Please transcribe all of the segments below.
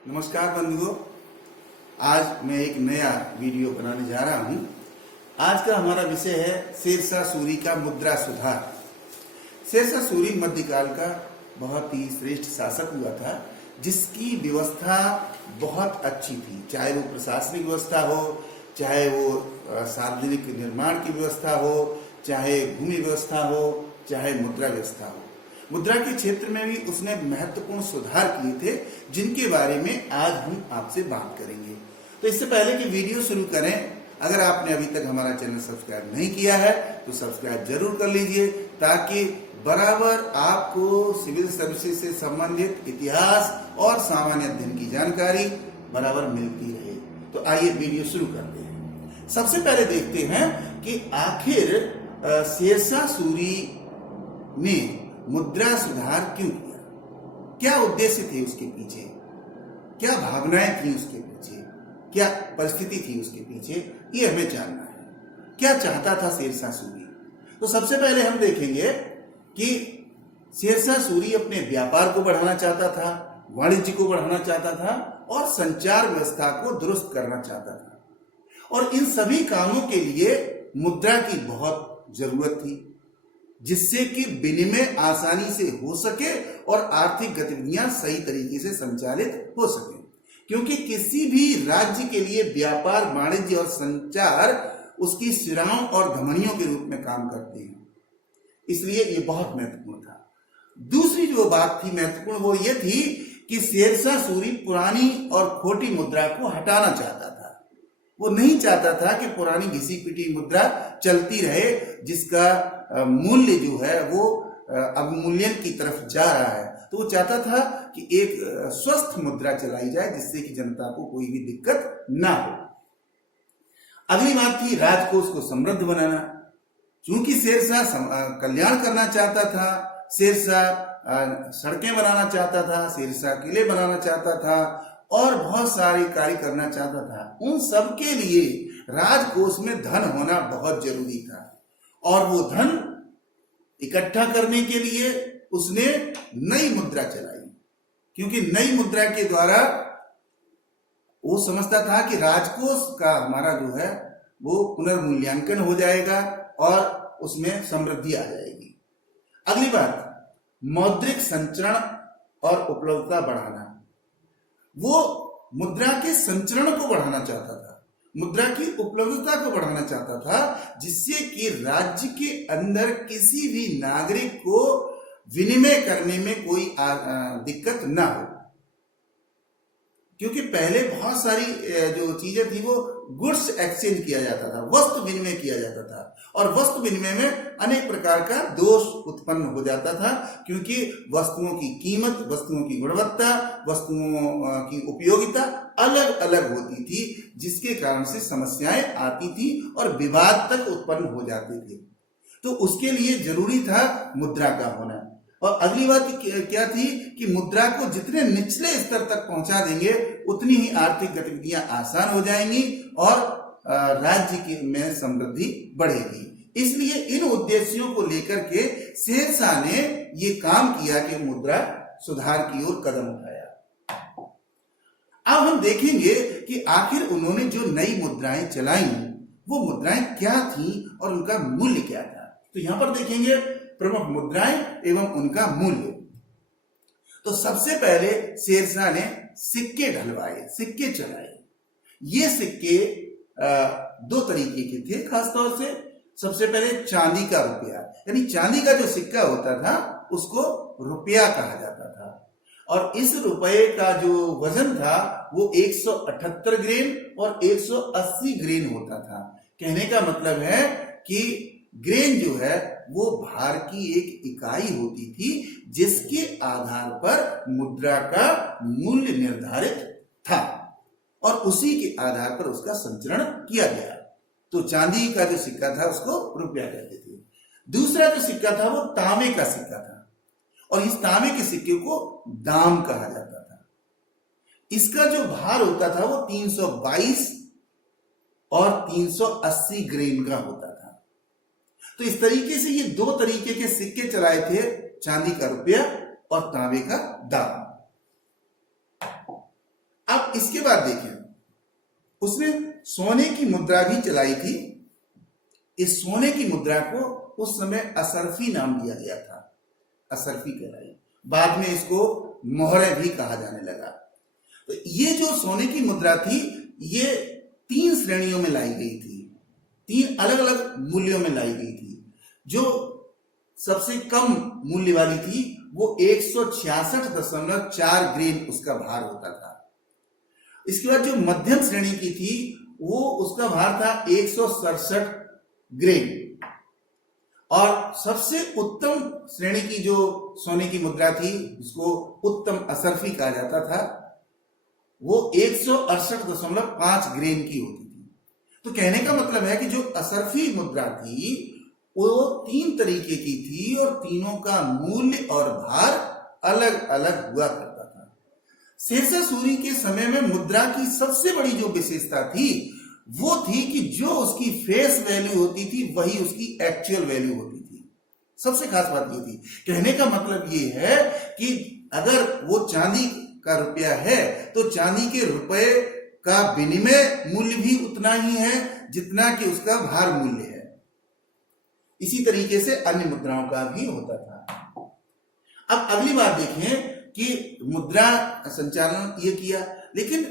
नमस्कार बंधुओं, आज मैं एक नया वीडियो बनाने जा रहा हूं। आज का हमारा विषय है शेरशाह सूरी का मुद्रा सुधार। शेरशाह सूरी मध्यकाल का बहुत ही श्रेष्ठ शासक हुआ था, जिसकी व्यवस्था बहुत अच्छी थी। चाहे वो प्रशासनिक व्यवस्था हो, चाहे वो सार्वजनिक निर्माण की व्यवस्था हो, चाहे भूमि व्यवस्था हो, चाहे मुद्रा व्यवस्था हो। मुद्रा के क्षेत्र में भी उसने महत्वपूर्ण सुधार किए थे, जिनके बारे में आज हम आपसे बात करेंगे। तो इससे पहले कि वीडियो शुरू करें, अगर आपने अभी तक हमारा चैनल सब्सक्राइब नहीं किया है तो सब्सक्राइब जरूर कर लीजिए, ताकि बराबर आपको सिविल सर्विसेज से संबंधित इतिहास और सामान्य अध्ययन की जानकारी बराबर मिलती रहे। तो आइए वीडियो शुरू करते हैं। सबसे पहले देखते हैं कि आखिर शेरशाह सूरी ने मुद्रा सुधार क्यों किया, क्या उद्देश्य थे उसके पीछे, क्या भावनाएं थी उसके पीछे, क्या परिस्थिति थी उसके पीछे, ये हमें जानना है। क्या चाहता था शेरशाह सूरी? तो सबसे पहले हम देखेंगे कि शेरशाह सूरी अपने व्यापार को बढ़ाना चाहता था, वाणिज्य को बढ़ाना चाहता था और संचार व्यवस्था को दुरुस्त करना चाहता था। और इन सभी कामों के लिए मुद्रा की बहुत जरूरत थी, जिससे कि विनिमय आसानी से हो सके और आर्थिक गतिविधियां सही तरीके से संचालित हो सके। क्योंकि किसी भी राज्य के लिए व्यापार, वाणिज्य और संचार उसकी शिराओं और धमनियों के रूप में काम करते हैं, इसलिए ये बहुत महत्वपूर्ण था। दूसरी जो बात थी महत्वपूर्ण, वो ये थी कि शेरशाह सूरी पुरानी और खोटी मुद्रा को हटाना चाहता था। वो नहीं चाहता था कि पुरानी घिसी पिटी मुद्रा चलती रहे, जिसका मूल्य जो है वो अवमूल्यन की तरफ जा रहा है। तो वो चाहता था कि एक स्वस्थ मुद्रा चलाई जाए, जिससे कि जनता को कोई भी दिक्कत ना हो। अगली बात थी राजकोष को समृद्ध बनाना। चूंकि शेरशाह कल्याण करना चाहता था, शेरशाह सड़कें बनाना चाहता था, शेरशाह किले बनाना चाहता था और बहुत सारे कार्य करना चाहता था, उन सब के लिए राजकोष में धन होना बहुत जरूरी था। और वो धन इकट्ठा करने के लिए उसने नई मुद्रा चलाई, क्योंकि नई मुद्रा के द्वारा वो समझता था कि राजकोष का हमारा जो है वो पुनर्मूल्यांकन हो जाएगा और उसमें समृद्धि आ जाएगी। अगली बात, मौद्रिक संचरण और उपलब्धता बढ़ाना। वो मुद्रा के संचरण को बढ़ाना चाहता था, मुद्रा की उपलब्धता को बढ़ाना चाहता था, जिससे कि राज्य के अंदर किसी भी नागरिक को विनिमय करने में कोई दिक्कत ना हो। क्योंकि पहले बहुत सारी जो चीजें थी वो गुड्स एक्सचेंज किया जाता था, वस्तु विनिमय किया जाता था, और वस्तु विनिमय में अनेक प्रकार का दोष उत्पन्न हो जाता था, क्योंकि वस्तुओं की कीमत, वस्तुओं की गुणवत्ता, वस्तुओं की उपयोगिता अलग अलग होती थी, जिसके कारण से समस्याएं आती थी और विवाद तक उत्पन्न हो जाते थे। तो उसके लिए जरूरी था मुद्रा का होना। और अगली बात क्या थी कि मुद्रा को जितने निचले स्तर तक पहुंचा देंगे, उतनी ही आर्थिक गतिविधियां आसान हो जाएंगी और राज्य में समृद्धि बढ़ेगी। इसलिए इन उद्देश्यों को लेकर के शेरशाह ने ये काम किया कि मुद्रा सुधार की ओर कदम उठाया। अब हम देखेंगे कि आखिर उन्होंने जो नई मुद्राएं चलाई, वो मुद्राएं क्या थी और उनका मूल्य क्या था। तो यहां पर देखेंगे प्रमुख मुद्राएं एवं उनका मूल्य। तो सबसे पहले शेरशाह ने सिक्के ढलवाए, सिक्के चलाए। ये सिक्के दो तरीके के थे, खासतौर से सबसे पहले चांदी का रुपया, यानी चांदी का जो सिक्का होता था उसको रुपया कहा जाता था। और इस रुपये का जो वजन था वो 178 ग्रेन और 180 ग्रेन होता था। कहने का मतलब है कि ग्रेन जो है वो भार की एक इकाई होती थी, जिसके आधार पर मुद्रा का मूल्य निर्धारित था और उसी के आधार पर उसका संचरण किया गया। तो चांदी का जो सिक्का था उसको रुपया कहते थे। दूसरा जो सिक्का था वो तांबे का सिक्का था, और इस तांबे के सिक्के को दाम कहा जाता था। इसका जो भार होता था वो 322 और 380 ग्रेन का होता था। तो इस तरीके से ये दो तरीके के सिक्के चलाए थे, चांदी का रुपया और तांबे का दाम। अब इसके बाद देखें, उसने सोने की मुद्रा भी चलाई थी। इस सोने की मुद्रा को उस समय असरफी नाम दिया गया था, असरफी कहलाई। बाद में इसको मोहरे भी कहा जाने लगा। तो ये जो सोने की मुद्रा थी, ये 3 श्रेणियों में लाई गई थी, 3 अलग अलग मूल्यों में लाई गई थी। जो सबसे कम मूल्य वाली थी वो 166.4 ग्रेन उसका भार होता था। इसके बाद जो मध्यम श्रेणी की थी वो उसका भार था 167 ग्रेन। और सबसे उत्तम श्रेणी की जो सोने की मुद्रा थी, जिसको उत्तम असरफी कहा जाता था, वो 168.5 ग्रेन की होती थी। तो कहने का मतलब है कि जो असरफी मुद्रा थी वो 3 तरीके की थी और तीनों का मूल्य और भार अलग अलग हुआ करता था। शेरशाह सूरी के समय में मुद्रा की सबसे बड़ी जो विशेषता थी वो थी कि जो उसकी फेस वैल्यू होती थी वही उसकी एक्चुअल वैल्यू होती थी। सबसे खास बात ये थी। कहने का मतलब ये है कि अगर वो चांदी का रुपया है तो चांदी के रुपए का विनिमय मूल्य भी उतना ही है जितना कि उसका भार मूल्य है। इसी तरीके से अन्य मुद्राओं का भी होता था। अब अगली बात देखें कि मुद्रा संचालन ये किया, लेकिन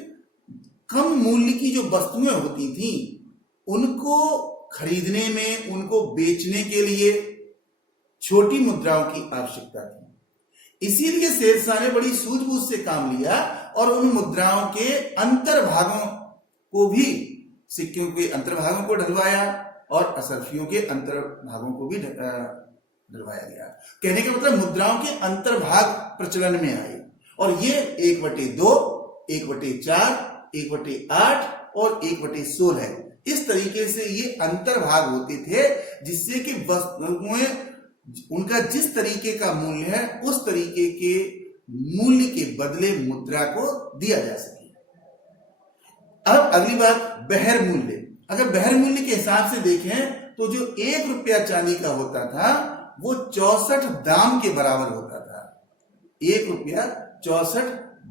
कम मूल्य की जो वस्तुएं होती थी उनको खरीदने में, उनको बेचने के लिए छोटी मुद्राओं की आवश्यकता थी। इसीलिए शेरशाह ने बड़ी सूझबूझ से काम लिया और उन मुद्राओं के अंतर्भागों को भी, सिक्कों के अंतर्भागों को ढलवाया और असरफियों के अंतर्भागों को भी ढलवाया गया। कहने का मतलब मुद्राओं के अंतर्भाग प्रचलन में आए और ये 1/2, 1/4, 1/8 और 1/16 इस तरीके से ये अंतर्भाग होते थे, जिससे कि वस्तुएं उनका जिस तरीके का मूल्य है उस तरीके के मूल्य के बदले मुद्रा को दिया जा सके। अब अगली बात बहर मूल्य। अगर बहर मूल्य के हिसाब से देखें तो जो 1 रुपया चांदी का होता था वो 64 दाम के बराबर होता था। 1 रुपया 64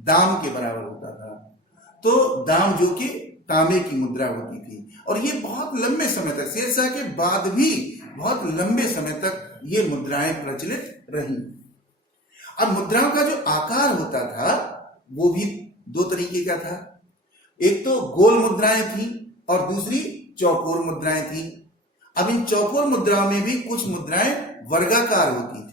दाम के बराबर होता था। तो दाम जो कि तांबे की मुद्रा होती थी। और ये बहुत लंबे समय तक, शेरशाह के बाद भी बहुत लंबे समय तक ये मुद्राएं प्रचलित रही। अब मुद्राओं का जो आकार होता था वो भी 2 तरीके का था। एक तो गोल मुद्राएं थी और दूसरी चौकोर मुद्राएं थी। अब इन चौकोर मुद्राओं में भी कुछ मुद्राएं वर्गाकार होती थी।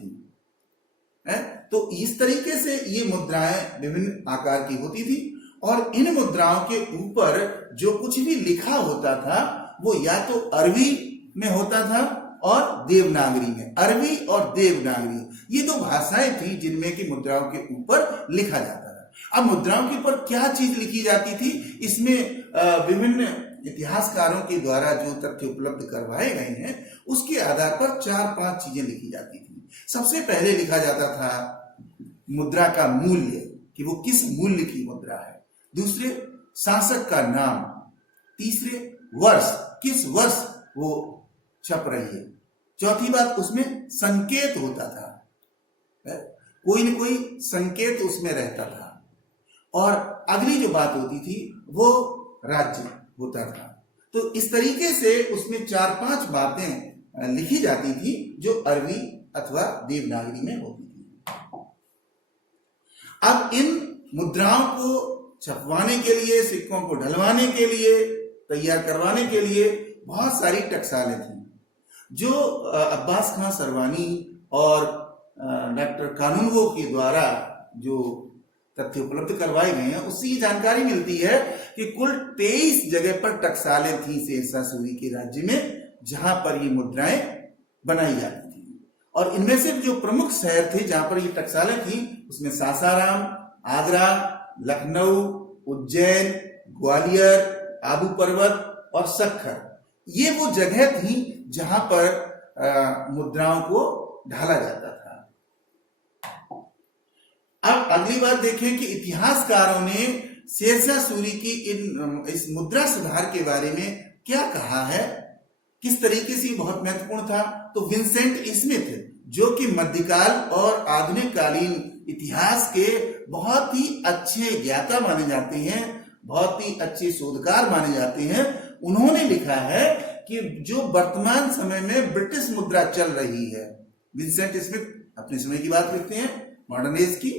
तो इस तरीके से ये मुद्राएं विभिन्न आकार की होती थी और इन मुद्राओं के ऊपर जो कुछ भी लिखा होता था वो या तो अरबी में होता था और देवनागरी में। अरबी और देवनागरी ये 2 भाषाएं थी जिनमें कि मुद्राओं के ऊपर लिखा जाता था। अब मुद्राओं के ऊपर क्या चीज लिखी जाती थी, इसमें विभिन्न इतिहासकारों के द्वारा जो तथ्य उपलब्ध करवाए गए हैं उसके आधार पर 4-5 चीजें लिखी जाती थी। सबसे पहले लिखा जाता था मुद्रा का मूल्य, कि वो किस मूल्य की मुद्रा है। दूसरे, शासक का नाम। तीसरे, वर्ष, किस वर्ष वो छप रही है। चौथी बात, उसमें संकेत होता था, कोई न कोई संकेत उसमें रहता था। और अगली जो बात होती थी वो राज्य होता था। तो इस तरीके से उसमें 4-5 बातें लिखी जाती थी जो अरबी अथवा देवनागरी में होती थी। अब इन मुद्राओं को छपवाने के लिए, सिक्कों को ढलवाने के लिए, तैयार करवाने के लिए बहुत सारी टकसालें थी जो अब्बास खां सरवानी और डॉक्टर कानूनगो के द्वारा जो तथ्य उपलब्ध करवाए गए हैं उससे ये जानकारी मिलती है कि कुल 23 जगह पर टकसालें थी शेरशाह सूरी के राज्य में जहां पर ये मुद्राएं बनाई जाती थी। और इनमें से जो प्रमुख शहर थे जहां पर ये टकसालें थी उसमें सासाराम, आगरा, लखनऊ, उज्जैन, ग्वालियर, आबू पर्वत और सखर, ये वो जगह थी जहां पर मुद्राओं को ढाला जाता था। अब अगली बात देखें कि इतिहासकारों ने शेरशाह सूरी की इस मुद्रा सुधार के बारे में क्या कहा है, किस तरीके से बहुत महत्वपूर्ण था। तो विंसेंट स्मिथ, जो कि मध्यकाल और आधुनिक कालीन इतिहास के बहुत ही अच्छे ज्ञाता माने जाते हैं, बहुत ही अच्छे शोधकार माने जाते हैं, उन्होंने लिखा है कि जो वर्तमान समय में ब्रिटिश मुद्रा चल रही है, विंसेंट स्मिथ अपने समय की बात लिखते हैं, मॉडर्न एज की,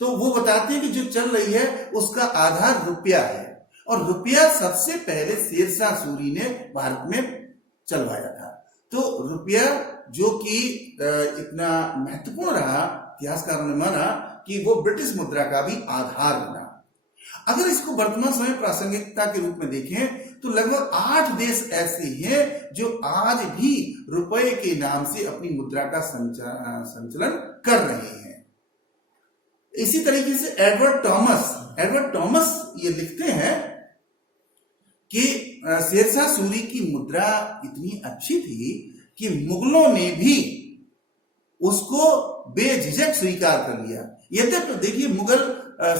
तो वो बताते हैं कि जो चल रही है उसका आधार रुपया है, और रुपया सबसे पहले शेरशाह सूरी ने भारत में चलवाया था। तो रुपया जो कि इतना महत्वपूर्ण रहा, इतिहासकारों ने माना कि वो ब्रिटिश मुद्रा का भी आधार बना। अगर इसको वर्तमान समय प्रासंगिकता के रूप में देखें तो लगभग 8 देश ऐसे हैं जो आज भी रुपए के नाम से अपनी मुद्रा का संचलन कर रहे हैं। इसी तरीके से एडवर्ड टॉमस ये लिखते हैं कि शेरशाह सूरी की मुद्रा इतनी अच्छी थी कि मुगलों ने भी उसको बेझिझक स्वीकार कर लिया। यद्यपि देखिए मुगल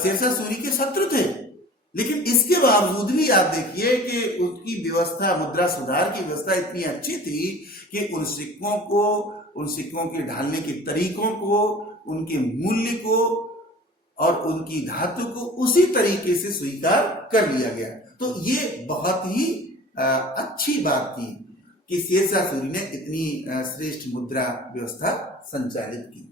शेरशाह सूरी के शत्रु थे, लेकिन इसके बावजूद भी आप देखिए कि उसकी व्यवस्था, मुद्रा सुधार की व्यवस्था इतनी अच्छी थी कि उन सिक्कों के ढालने के तरीकों को, उनके मूल्य को और उनकी धातु को उसी तरीके से स्वीकार कर लिया गया। तो ये बहुत ही अच्छी बात थी कि शेरशाह सूरी ने इतनी श्रेष्ठ मुद्रा व्यवस्था संचालित की।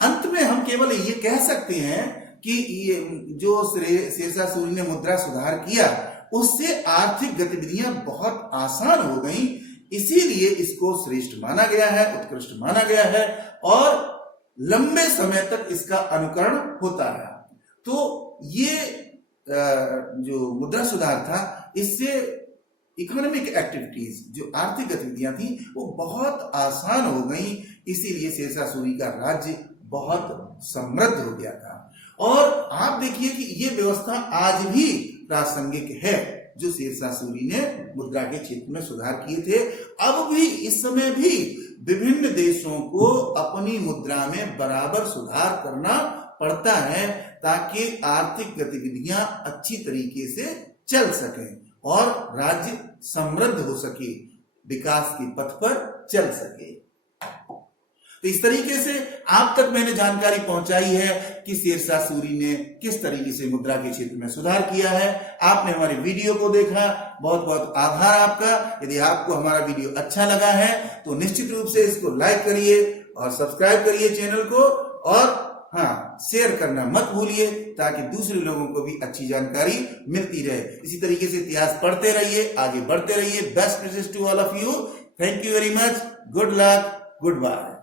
अंत में हम केवल ये कह सकते हैं कि ये जो शेरशाह सूरी ने मुद्रा सुधार किया उससे आर्थिक गतिविधियां बहुत आसान हो गई, इसीलिए इसको श्रेष्ठ माना गया है, उत्कृष्ट माना गया है और लंबे समय तक इसका अनुकरण होता रहा। तो ये जो मुद्रा सुधार था, इससे इकोनॉमिक एक्टिविटीज, जो आर्थिक गतिविधियां थी, वो बहुत आसान हो गई, इसीलिए शेरशाह सूरी का राज्य बहुत समृद्ध हो गया था। और आप देखिए कि ये व्यवस्था आज भी प्रासंगिक है जो शेरशाह सूरी ने मुद्रा के क्षेत्र में सुधार किए थे। अब भी इस समय भी विभिन्न देशों को अपनी मुद्रा में बराबर सुधार करना पड़ता है ताकि आर्थिक गतिविधियां अच्छी तरीके से चल सकें और राज्य समृद्ध हो सके, विकास के पथ पर चल सके। तो इस तरीके से आप तक मैंने जानकारी पहुंचाई है कि शेरशाह सूरी ने किस तरीके से मुद्रा के क्षेत्र में सुधार किया है। आपने हमारे वीडियो को देखा, बहुत बहुत आभार आपका। यदि आपको हमारा वीडियो अच्छा लगा है तो निश्चित रूप से इसको लाइक करिए और सब्सक्राइब करिए चैनल को, और हाँ, शेयर करना मत भूलिए ताकि दूसरे लोगों को भी अच्छी जानकारी मिलती रहे। इसी तरीके से इतिहास पढ़ते रहिए, आगे बढ़ते रहिए। Best wishes to all of you. Thank you very much. Good luck, good bye.